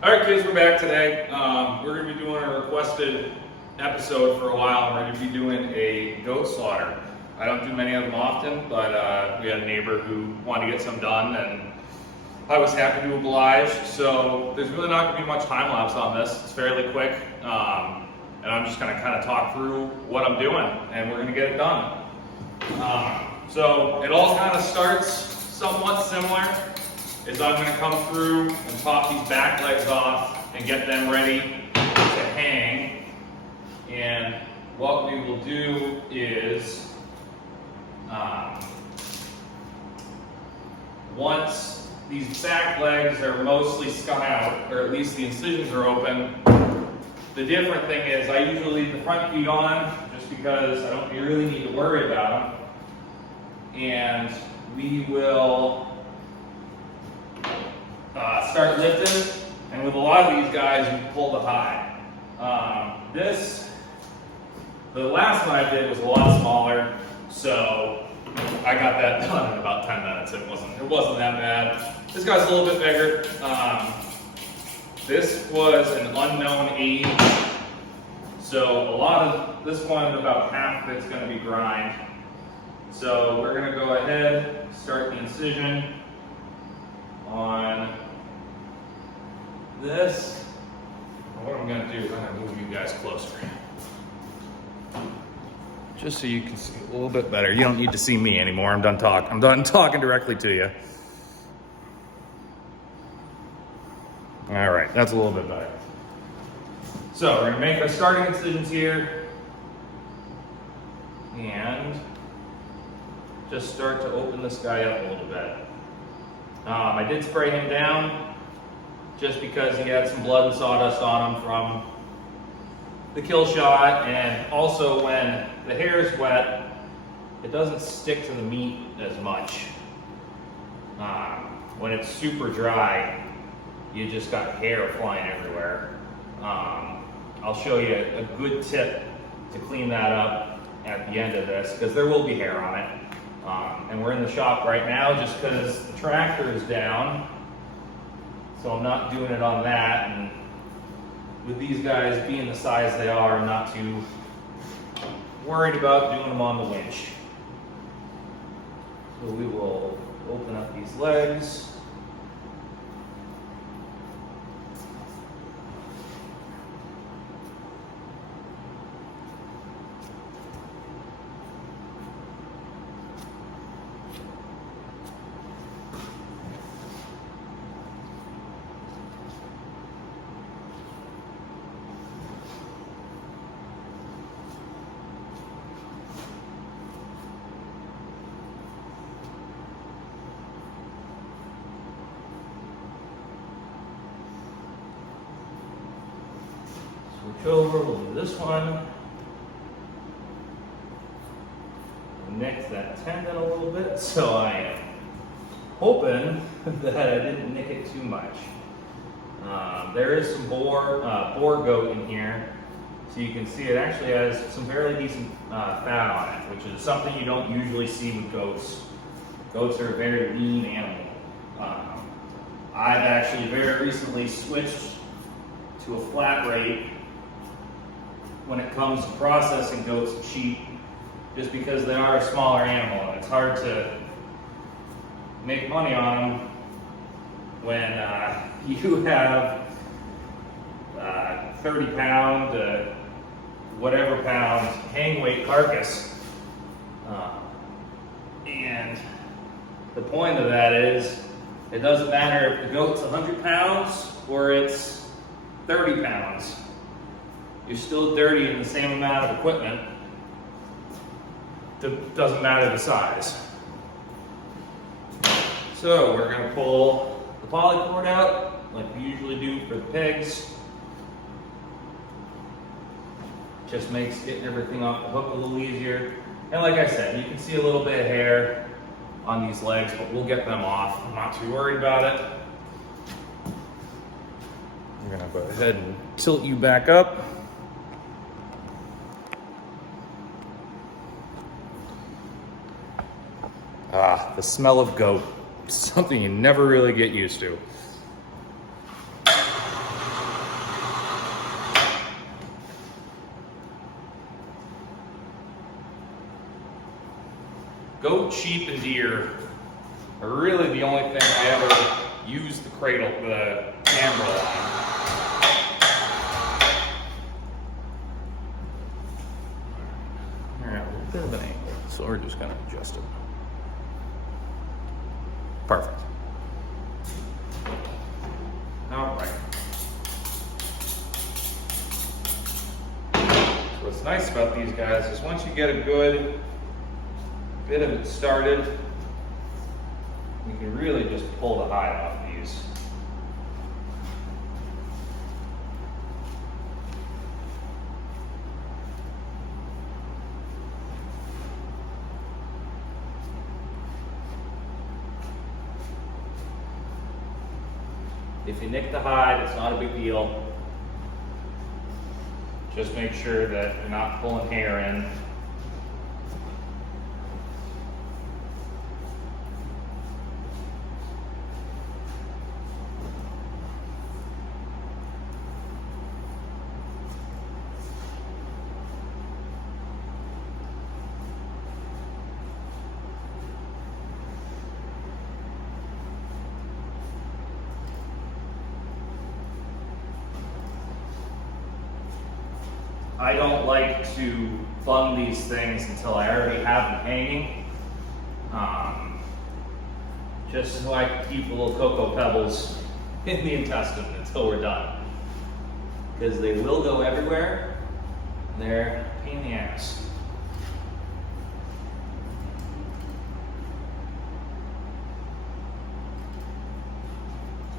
All right, kids, we're back today. We're going to be doing a requested episode for a while. We're going to be doing a goat slaughter. I don't do many of them often, but we had a neighbor who wanted to get some done, and I was happy to oblige. So there's really not going to be much time lapse on this. It's fairly quick, and I'm just going to kind of talk through what I'm doing, and we're going to get it done. So it all kind of starts somewhat similar. Is I'm going to come through and pop these back legs off and get them ready to hang. And what we will do is, once these back legs are mostly scum out, or at least the incisions are open, the different thing is I usually leave the front feet on just because I don't really need to worry about them. And we will start lifting, and with a lot of these guys, you pull the high. The last one I did was a lot smaller, so I got that done in about 10 minutes. It wasn't that bad. This guy's a little bit bigger. This was an unknown age, so a lot of this one, about half of it's going to be grind. So we're going to go ahead, start the incision on this. What I'm going to do is I'm going to move you guys closer, just so you can see a little bit better. You don't need to see me anymore. I'm done talking directly to you. All right, that's a little bit better. So we're going to make our starting incisions here and just start to open this guy up a little bit. I did spray him down just because he had some blood and sawdust on him from the kill shot, and also when the hair is wet, it doesn't stick to the meat as much. When it's super dry, you just got hair flying everywhere. I'll show you a good tip to clean that up at the end of this, because there will be hair on it. And we're in the shop right now just because the tractor is down, so I'm not doing it on that. And with these guys being the size they are, I'm not too worried about doing them on the winch. So we will open up these legs. Switch over, we'll do this one. Nick that tendon a little bit, so I am hoping that I didn't nick it too much. There is some boar goat in here, so you can see it actually has some fairly decent fat on it, which is something you don't usually see with goats. Goats are a very lean animal. I've actually very recently switched to a flat rate when it comes to processing goats and sheep, just because they are a smaller animal and it's hard to make money on them when you have 30 pound to whatever pound hang weight carcass. And the point of that is, it doesn't matter if the goat's 100 pounds or it's 30 pounds. You're still dirty in the same amount of equipment. It doesn't matter the size. So we're going to pull the polycord out like we usually do for the pigs. Just makes getting everything off the hook a little easier. And like I said, you can see a little bit of hair on these legs, but we'll get them off. I'm not too worried about it. I'm going to go ahead and tilt you back up. The smell of goat. Something you never really get used to. goat, sheep, and deer are really the only thing I ever use the camera on. All right, a little bit of an angle, so we're just gonna adjust it. Perfect. All right. So what's nice about these guys is once you get a good bit of it started, you can really just pull the hide off these. If you nick the hide, it's not a big deal. Just make sure that you're not pulling hair in. I don't like to bung these things until I already have them hanging. Just so I can keep the little cocoa pebbles in the intestine until we're done. Because they will go everywhere. They're a pain in the ass.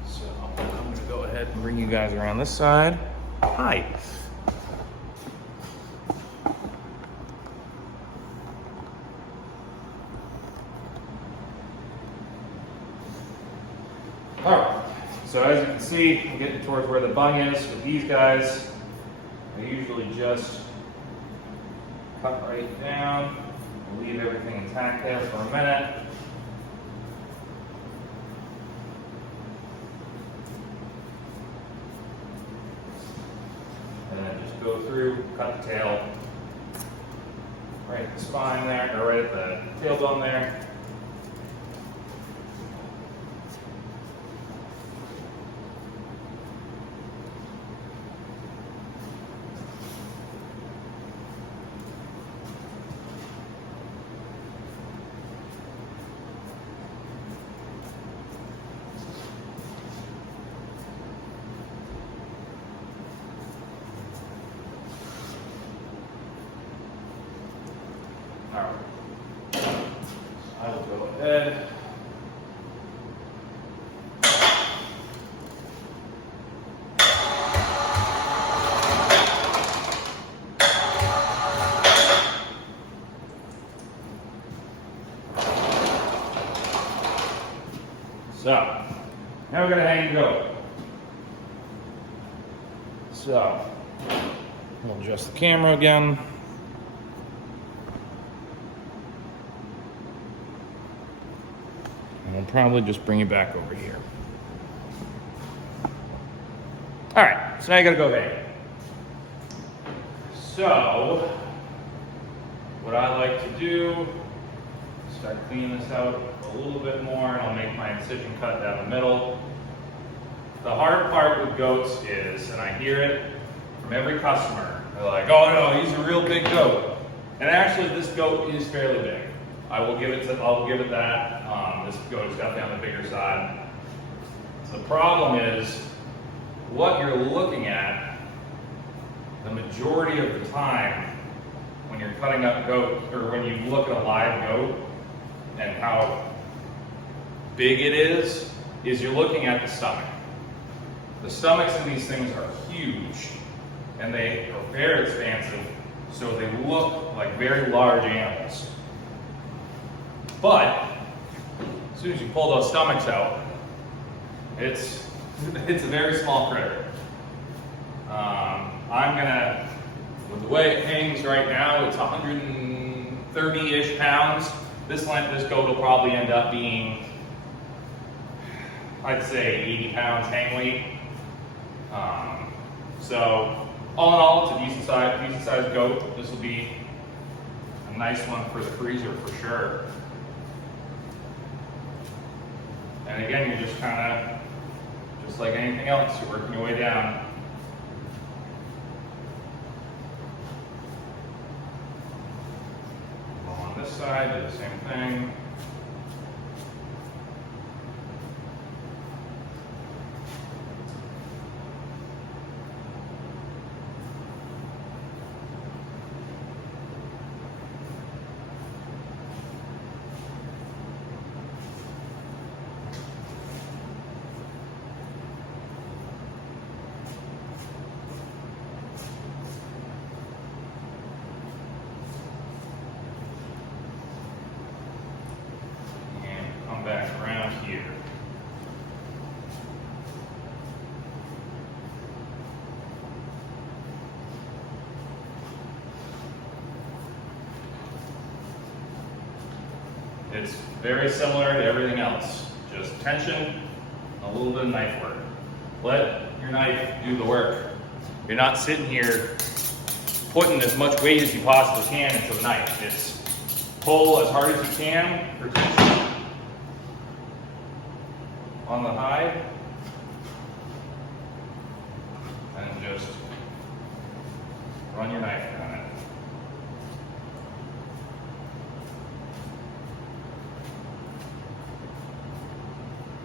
So I'm going to go ahead and bring you guys around this side. Hi. Alright, so as you can see, I'm getting towards where the bung is. With these guys, I usually just cut right down, leave everything intact there for a minute. And then just go through, cut the tail, right at the spine there, or right at the tailbone there. Alright, I will go ahead. So, now we're going to hang the goat. So, we'll adjust the camera again. And we'll probably just bring it back over here. All right, so now you gotta go hang. So, what I like to do, start cleaning this out a little bit more, and I'll make my incision cut down the middle. The hard part with goats is, and I hear it from every customer, they're like, oh no, he's a real big goat. And actually, this goat is fairly big. I'll give it that. This goat is definitely on the bigger side. The problem is, what you're looking at, the majority of the time, when you're cutting up goat, or when you look at a live goat, and how big it is you're looking at the stomach. The stomachs in these things are huge, and they are very expansive, so they look like very large animals. But as soon as you pull those stomachs out, it's a very small critter. I'm gonna, with the way it hangs right now, it's 130-ish pounds. This goat will probably end up being, I'd say 80 pounds hang weight. So all in all, it's a decent sized goat. This will be a nice one for the freezer for sure. And again, you're just kind of, just like anything else, you're working your way down. On this side, do the same thing. Back around here. It's very similar to everything else, just tension, a little bit of knife work. Let your knife do the work. You're not sitting here putting as much weight as you possibly can into the knife. It's pull as hard as you can for tension on the hide, and just run your knife down it.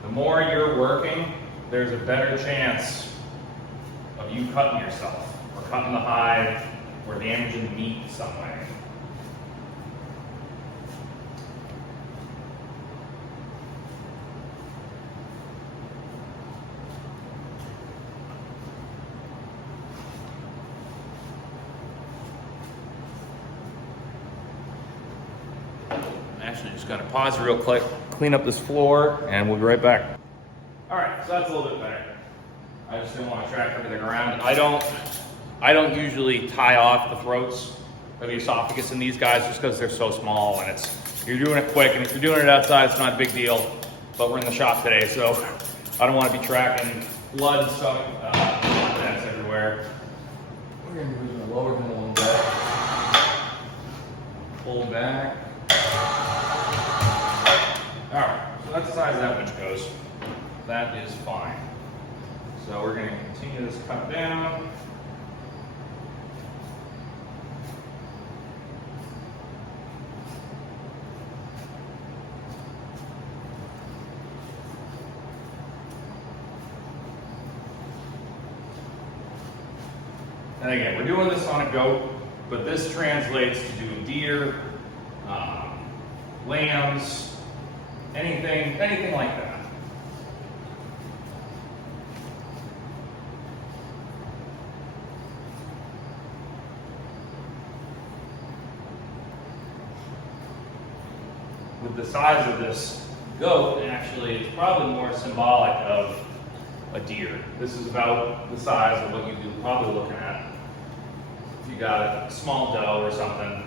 The more you're working, there's a better chance of you cutting yourself, or cutting the hide, or damaging the meat some way. Actually, just gonna pause real quick, clean up this floor, and we'll be right back. All right, so that's a little bit better. I just didn't want to track everything around. I don't usually tie off the throats of the esophagus in these guys just because they're so small, and you're doing it quick, and if you're doing it outside, it's not a big deal. But we're in the shop today, so I don't want to be tracking blood and stuff that's everywhere. We're gonna do the lower him a little bit. Pull back. All right, so that's the size that winch goes. That is fine. So we're going to continue this cut down. And again, we're doing this on a goat, but this translates to doing deer, lambs, anything like that. With the size of this goat, actually, it's probably more symbolic of a deer. This is about the size of what you'd be probably looking at if you got a small doe or something.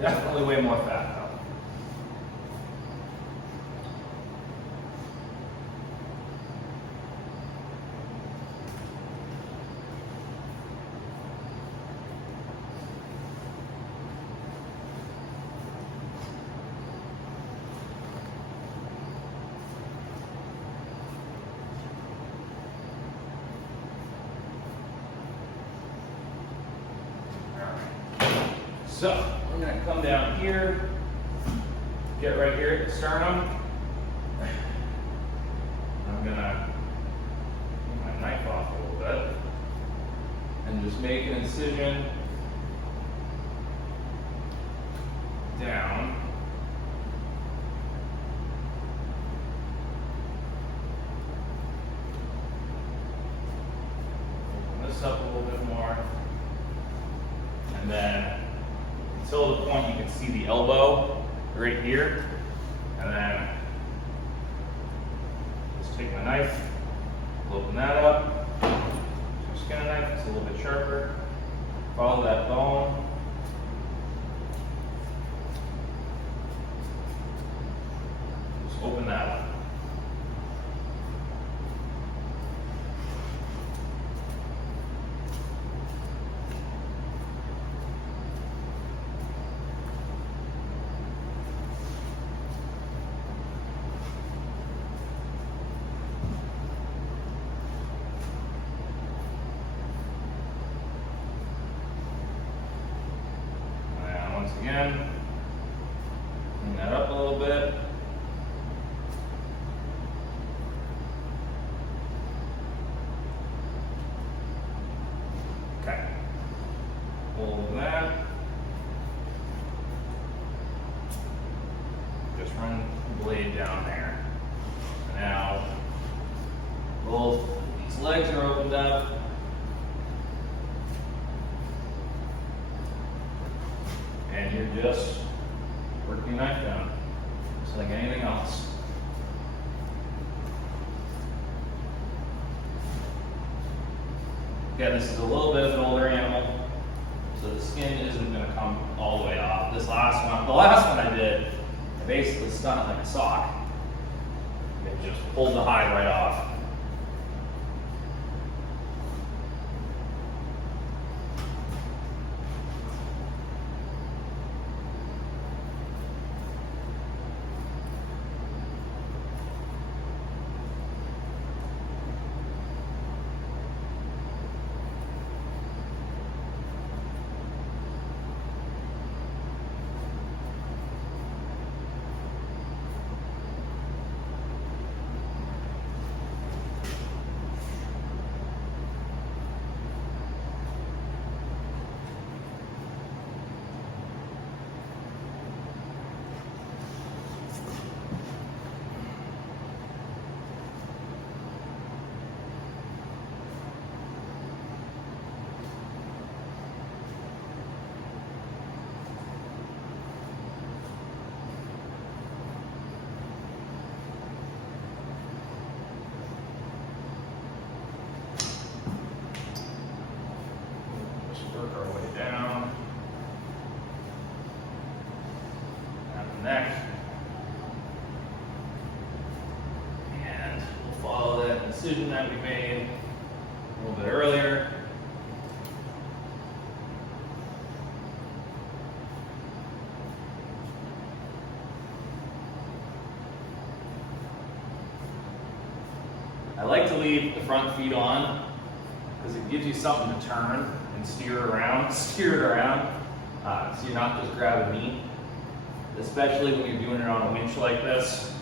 Definitely way more fat though. So, I'm going to come down here, get right here at the sternum. I'm going to take my knife off a little bit and just make an incision down. Open this up a little bit more. And then until the point you can see the elbow right here, and then just take my knife, open that up, just skin a knife, it's a little bit sharper, follow that bone, just open that up. again. Clean that up a little bit. Okay. Hold that. Just run the blade down there. Now, both these legs are opened up. And you're just working your knife down, just like anything else. Again, this is a little bit of an older animal, so the skin isn't going to come all the way off. This last one, the last one I did, I basically spun it like a sock. It just pulled the hide right off. Work our way down. Down the neck. And we'll follow that incision that we made a little bit earlier. I like to leave the front feet on because it gives you something to turn and steer it around, so you're not just grabbing meat. Especially when you're doing it on a winch like this,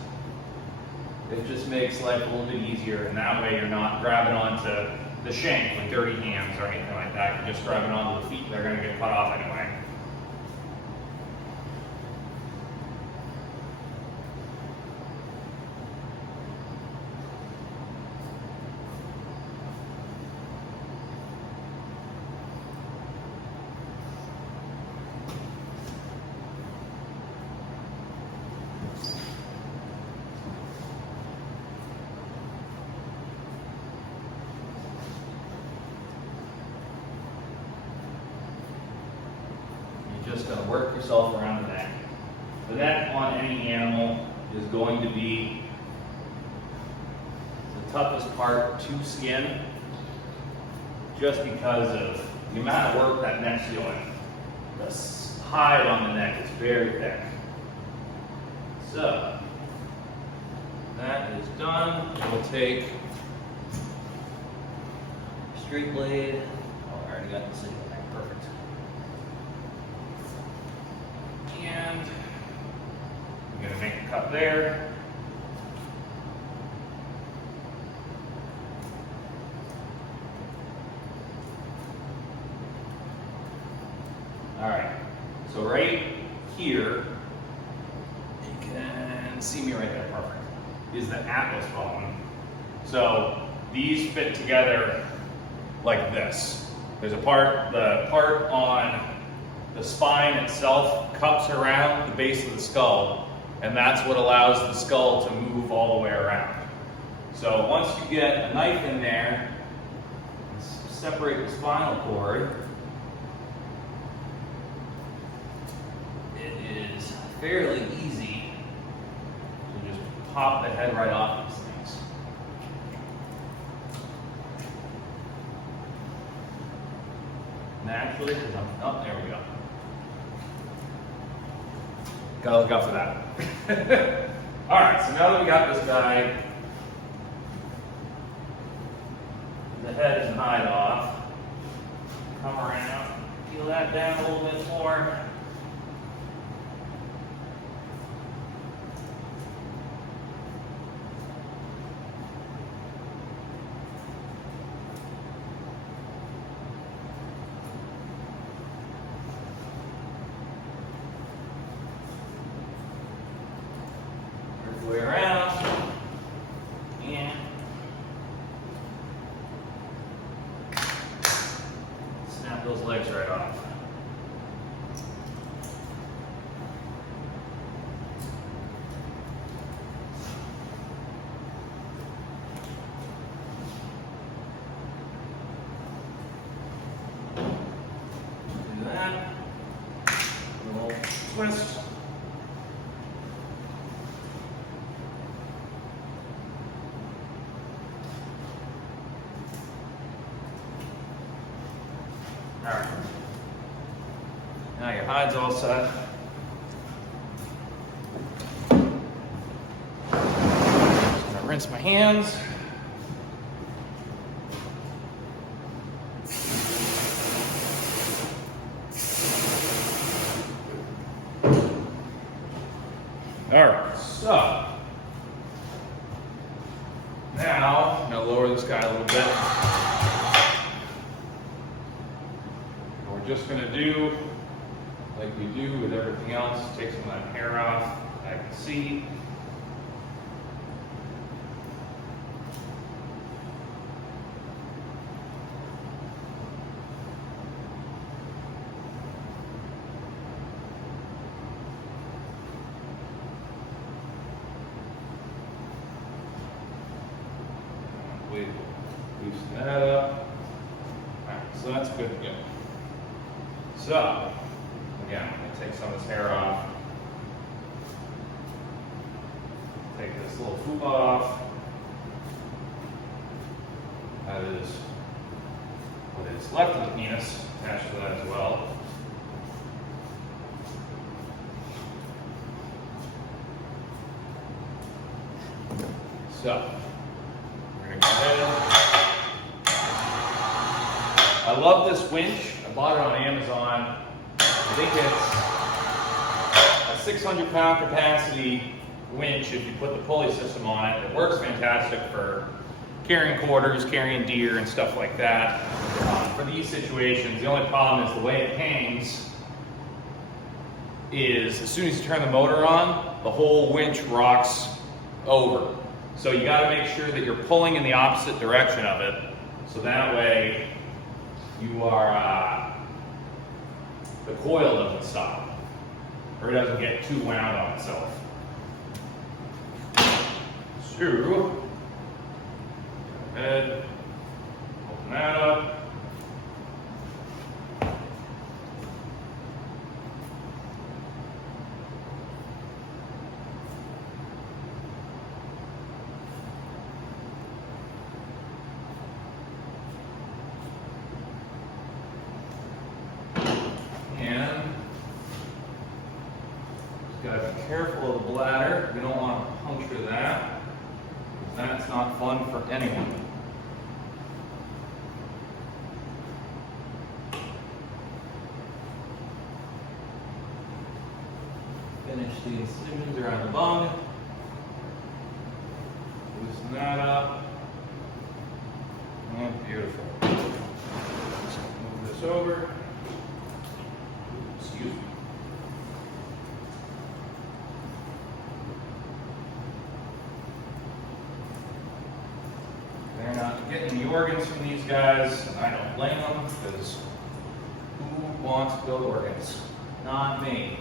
it just makes life a little bit easier, and that way you're not grabbing onto the shank with dirty hands or anything like that. You're just grabbing onto the feet, they're going to get cut off anyway. Just going to work yourself around the neck. The neck on any animal is going to be the toughest part to skin, just because of the amount of work that neck's doing. The hide on the neck is very thick. So, that is done. We'll take a straight blade. Oh, I already got this in the neck. Perfect. And I'm going to make a cut there. All right, so right here, you can see me right there, perfect, is the atlas bone. So these fit together like this. There's a part, the part on the spine itself cups around the base of the skull, and that's what allows the skull to move all the way around. So once you get a knife in there, separate the spinal cord, it is fairly easy to just pop the head right off these things. Naturally, because oh, there we go. Gotta look out for that. All right, so now that we got this guy, the head and hide off, come around, peel that down a little bit more. way around. And snap those legs right off. Do that. A little twist. All right. Now your hide's all set. Just gonna rinse my hands. All right, so now I'm gonna lower this guy a little bit. And we're just gonna do like we do with everything else. Take some of that hair off. I can see. Loosen that up. Alright, so that's good to go. So, again, I'm going to take some of this hair off. Take this little fupa off. That is what is left of the penis attached to that as well. So, we're going to go ahead. I love this winch. I bought it on Amazon. I think it's a 600-pound capacity winch if you put the pulley system on it. It works fantastic for carrying quarters, carrying deer, and stuff like that. For these situations, the only problem is the way it hangs is as soon as you turn the motor on, the whole winch rocks over. So you got to make sure that you're pulling in the opposite direction of it, so that way you are, the coil doesn't stop, or it doesn't get too wound on itself. So, go ahead, open that up. Gotta be careful of the bladder. We don't want to puncture that. That's not fun for anyone. Finish the incisions around the bung. Loosen that up. Oh, beautiful. Move this over. Excuse me. They're not getting the organs from these guys, and I don't blame them, because who wants to build organs? Not me.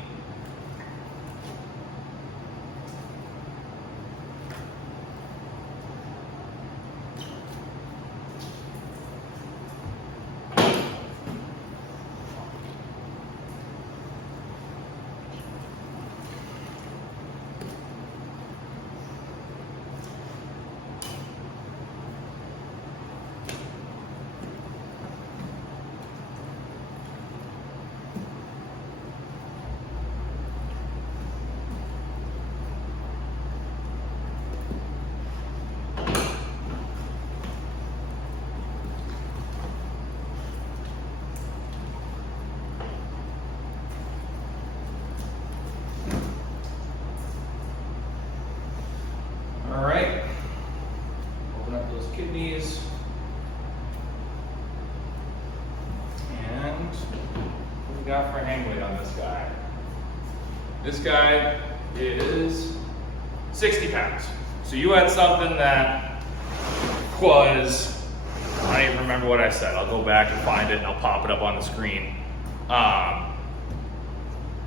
Kidneys. And what do we got for hang weight on this guy? This guy is 60 pounds. So you had something that was, I don't even remember what I said. I'll go back and find it and I'll pop it up on the screen.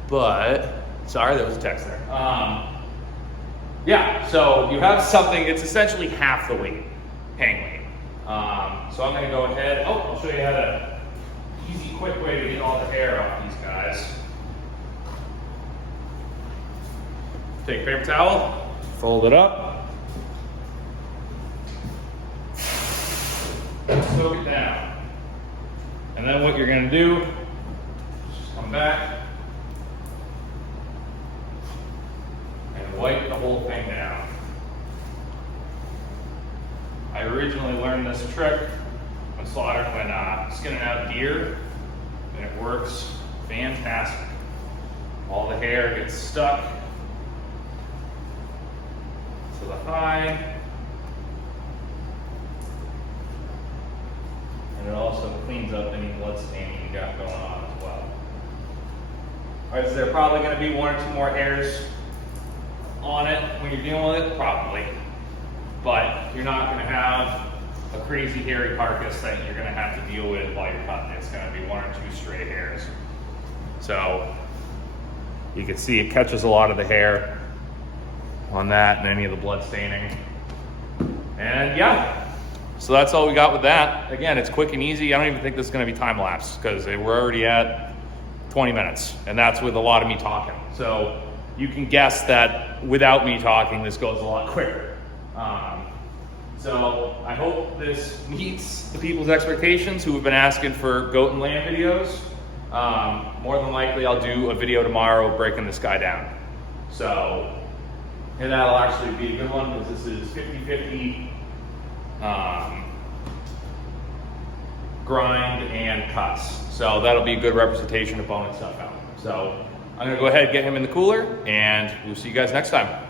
But, sorry, there was a text there. Yeah, so you have something, it's essentially half the weight, hang weight. So I'm gonna go ahead, I'll show you how to, easy, quick way to get all the hair off these guys. Take a paper towel, fold it up, and soak it down. And then what you're gonna do, just come back, and wipe the whole thing down. I originally learned this trick when skinning out deer, and it works fantastic. All the hair gets stuck to the hide, and it also cleans up any blood staining you got going on as well. All right, so there are probably going to be 1 or 2 more hairs on it when you're dealing with it, probably. But you're not going to have a crazy hairy carcass that you're going to have to deal with while you're cutting. It's going to be 1 or 2 stray hairs. So you can see it catches a lot of the hair on that and any of the blood staining. And yeah, so that's all we got with that. Again, it's quick and easy. I don't even think this is going to be time lapse because we're already at 20 minutes, and that's with a lot of me talking. So you can guess that without me talking, this goes a lot quicker. So I hope this meets the people's expectations who have been asking for goat and lamb videos. More than likely, I'll do a video tomorrow breaking this guy down. So, and that'll actually be a good one because this is 50-50 grind and cuts. So that'll be a good representation of bone and stuff out. So I'm gonna go ahead and get him in the cooler, and we'll see you guys next time.